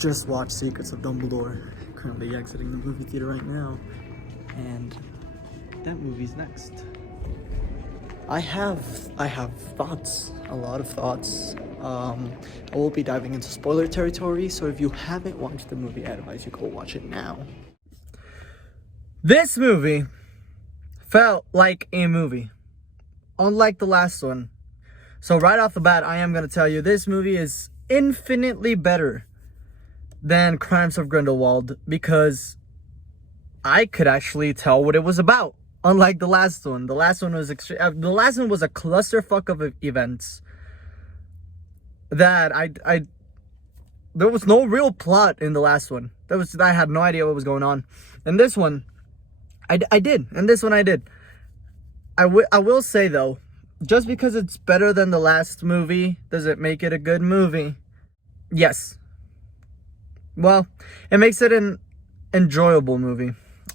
just watched Secrets of Dumbledore. Currently exiting the movie theater right now, and that movie's next. I have thoughts, a lot of thoughts. I will be diving into spoiler territory, so if you haven't watched the movie, I advise you go watch it now. This movie felt like a movie, unlike the last one. So right off the bat, I am going to tell you this movie is infinitely better than Crimes of Grindelwald, because I could actually tell what it was about. Unlike the last one. The last one was a clusterfuck of events that there was no real plot in the last one. I had no idea what was going on. And this one, I did. And this one I did. I will say though, just because it's better than the last movie, does it make it a good movie? Yes. Well, it makes it an enjoyable movie.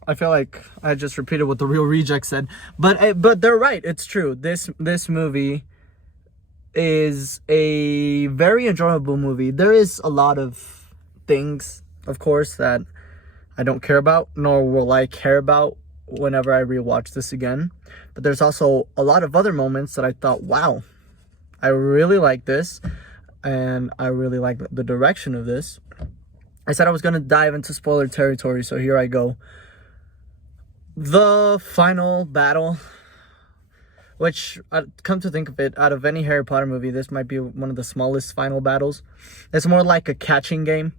I feel like I just repeated what the Real Reject said, but they're right. It's true. This movie is a very enjoyable movie. There is a lot of things, of course, that I don't care about, nor will I care about whenever I rewatch this again. But there's also a lot of other moments that I thought, wow, I really like this, and I really like the direction of this. I said I was going to dive into spoiler territory, so here I go. The final battle, which, come to think of it, out of any Harry Potter movie, this might be one of the smallest final battles. It's more like a catching game.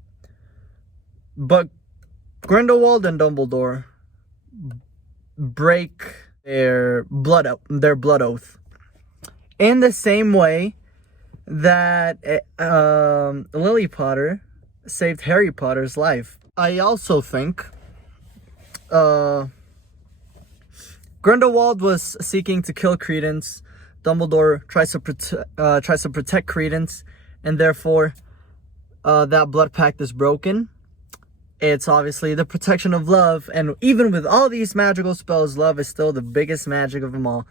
But Grindelwald and Dumbledore break their blood oath in the same way that Lily Potter saved Harry Potter's life. I also think Grindelwald was seeking to kill Credence. Dumbledore tries to protect Credence, and therefore that blood pact is broken. It's obviously the protection of love, and even with all these magical spells, love is still the biggest magic of them all.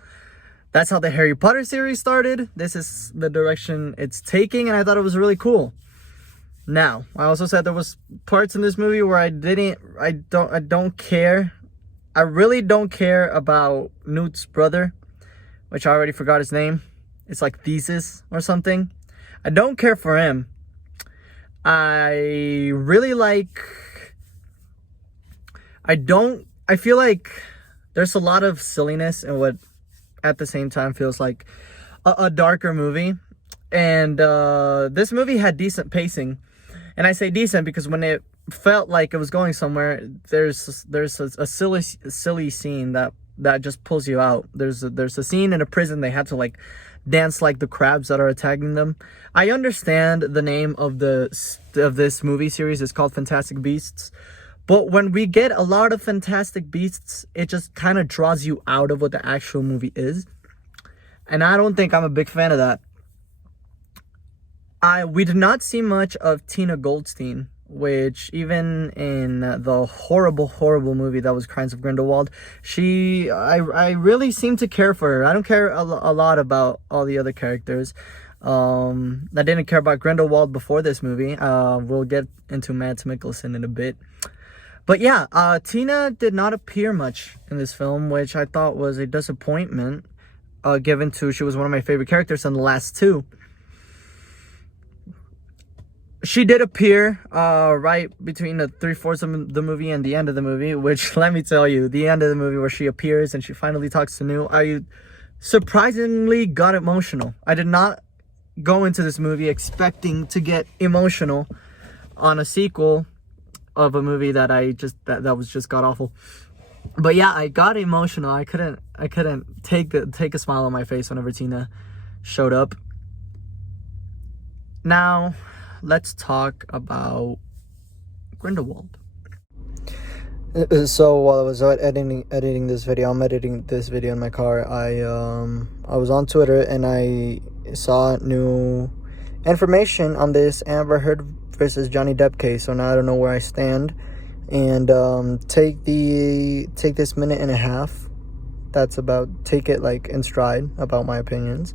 That's how the Harry Potter series started. This is the direction it's taking, and I thought it was really cool. Now, I also said there was parts in this movie where I don't care. I really don't care about Newt's brother, which I already forgot his name. It's like Thesis or something. I don't care for him. I feel like there's a lot of silliness in what at the same time feels like a darker movie. And this movie had decent pacing. And I say decent because when it felt like it was going somewhere, there's a silly scene that just pulls you out. There's a scene in a prison. They had to like dance like the crabs that are attacking them. I understand the name of this movie series is called Fantastic Beasts, but when we get a lot of Fantastic Beasts, it just kind of draws you out of what the actual movie is, and I don't think I'm a big fan of that. We did not see much of Tina Goldstein, which even in the horrible movie that was Crimes of Grindelwald, I really seem to care for her. I don't care a lot about all the other characters. I didn't care about Grindelwald before this movie. We'll get into Mads Mikkelsen in a bit. But yeah, Tina did not appear much in this film, which I thought was a disappointment, given to she was one of my favorite characters in the last two. She did appear right between the 3/4 of the movie and the end of the movie, which, let me tell you, the end of the movie where she appears and she finally talks to Newt, I surprisingly got emotional. I did not go into this movie expecting to get emotional on a sequel of a movie that that was just god-awful. But yeah, I got emotional. I couldn't take a smile on my face whenever Tina showed up. Now, let's talk about Grindelwald. So while I was editing this video, I'm editing this video in my car. I was on Twitter and I saw new information on this Amber Heard versus Johnny Depp case. So now I don't know where I stand. And take this minute and a half. Take it like in stride about my opinions,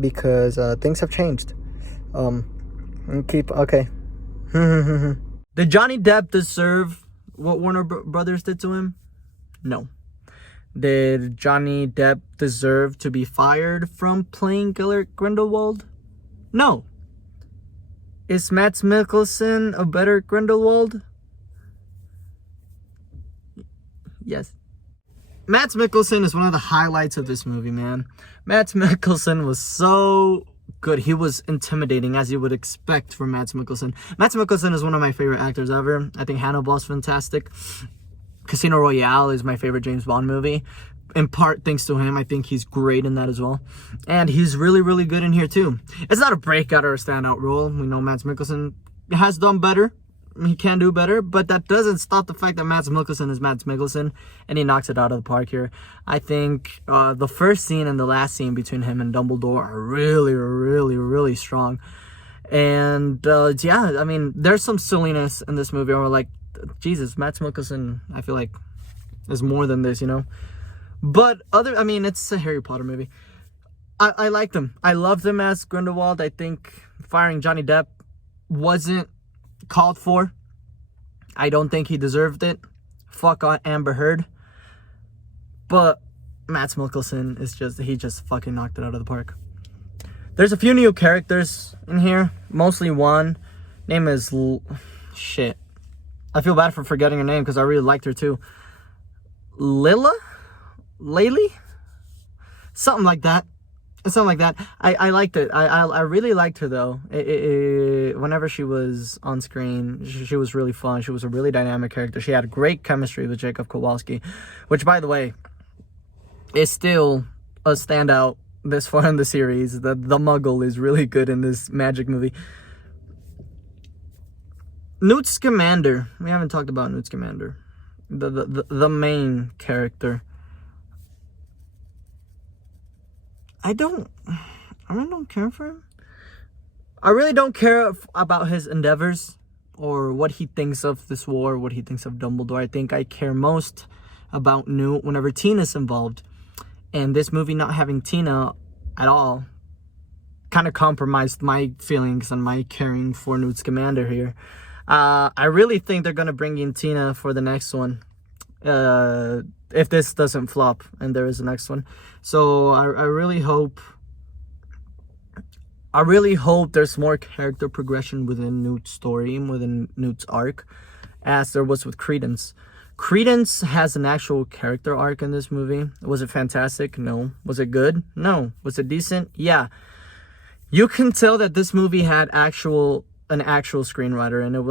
because things have changed. Okay. Did Johnny Depp deserve what Warner Brothers did to him? No. Did Johnny Depp deserve to be fired from playing Gellert Grindelwald? No. Is Mads Mikkelsen a better Grindelwald? Yes. Mads Mikkelsen is one of the highlights of this movie, man. Mads Mikkelsen was so good. He was intimidating, as you would expect from Mads Mikkelsen. Mads Mikkelsen is one of my favorite actors ever. I think Hannibal's fantastic. Casino Royale is my favorite James Bond movie. In part, thanks to him, I think he's great in that as well. And he's really, really good in here, too. It's not a breakout or a standout role. We know Mads Mikkelsen has done better. He can do better, but that doesn't stop the fact that Mads Mikkelsen is Mads Mikkelsen, and he knocks it out of the park here. I think the first scene and the last scene between him and Dumbledore are really, really, really strong. And, yeah, I mean, there's some silliness in this movie. We're like, Jesus, Mads Mikkelsen, I feel like, is more than this, you know? But it's a Harry Potter movie. I liked him. I loved him as Grindelwald. I think firing Johnny Depp wasn't called for. I don't think he deserved it. Fuck on Amber Heard. But Mads Mikkelsen he just fucking knocked it out of the park. There's a few new characters in here. Mostly one. Name is... Shit. I feel bad for forgetting her name because I really liked her too. Lily? Something like that. I liked it. I really liked her though. Whenever she was on screen, she was really fun. She was a really dynamic character. She had great chemistry with Jacob Kowalski, which, by the way, is still a standout this far in the series. The Muggle is really good in this magic movie. Newt Scamander. We haven't talked about Newt Scamander. The main character. I really don't care for him. I really don't care about his endeavors or what he thinks of this war, what he thinks of Dumbledore. I think I care most about Newt whenever Tina's involved. And this movie not having Tina at all kind of compromised my feelings and my caring for Newt Scamander here. I really think they're going to bring in Tina for the next one. If this doesn't flop and there is a next one. So I really hope there's more character progression within Newt's story and within Newt's arc as there was with Credence. Credence has an actual character arc in this movie. Was it fantastic? No. Was it good? No. Was it decent? Yeah. You can tell that this movie had an actual screenwriter, and it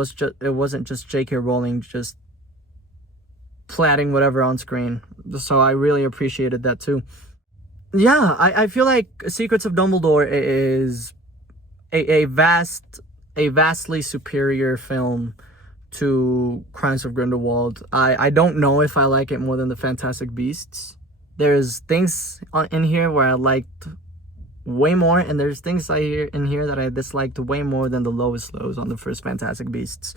wasn't just J.K. Rowling just platting whatever on screen. So I really appreciated that too. Yeah, I feel like Secrets of Dumbledore is a vastly superior film to Crimes of Grindelwald. I don't know if I like it more than the Fantastic Beasts. There's things in here where I liked way more, and there's things in here that I disliked way more than the lowest lows on the first Fantastic Beasts.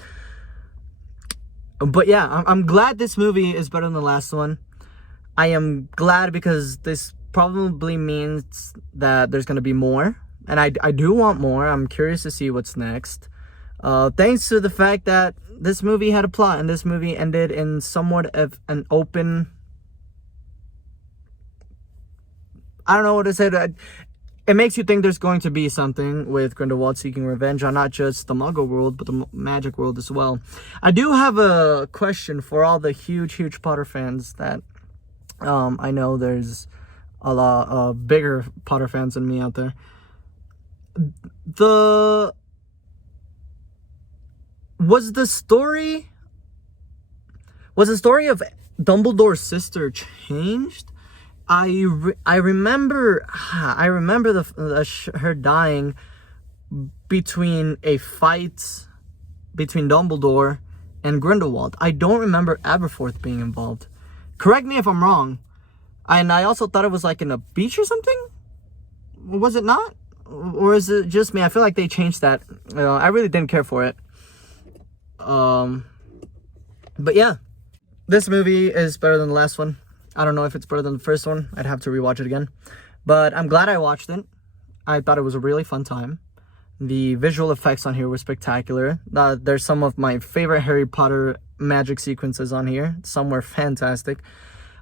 But yeah, I'm glad this movie is better than the last one. I am glad because this probably means that there's going to be more. And I do want more. I'm curious to see what's next. Thanks to the fact that this movie had a plot, and this movie ended in somewhat of an open... I don't know what to say. It makes you think there's going to be something with Grindelwald seeking revenge on not just the Muggle world, but the magic world as well. I do have a question for all the huge Potter fans that I know there's a lot of bigger Potter fans than me out there. Was the story of Dumbledore's sister changed? I remember her dying between a fight between Dumbledore and Grindelwald. I don't remember Aberforth being involved. Correct me if I'm wrong. And I also thought it was like in a beach or something. Was it not? Or is it just me? I feel like they changed that. I really didn't care for it. But yeah, this movie is better than the last one. I don't know if it's better than the first one. I'd have to rewatch it again. But I'm glad I watched it. I thought it was a really fun time. The visual effects on here were spectacular. There's some of my favorite Harry Potter magic sequences on here. Some were fantastic.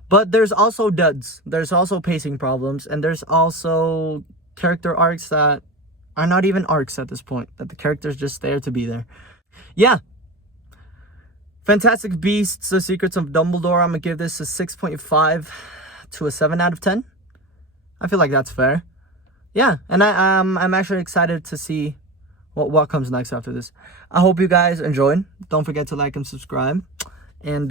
But there's also duds. There's also pacing problems. And there's also character arcs that are not even arcs at this point. That the character's just there to be there. Yeah. Fantastic Beasts: The Secrets of Dumbledore. I'm going to give this a 6.5 to a 7 out of 10. I feel like that's fair. Yeah, and I'm actually excited to see what comes next after this. I hope you guys enjoyed. Don't forget to like and subscribe. And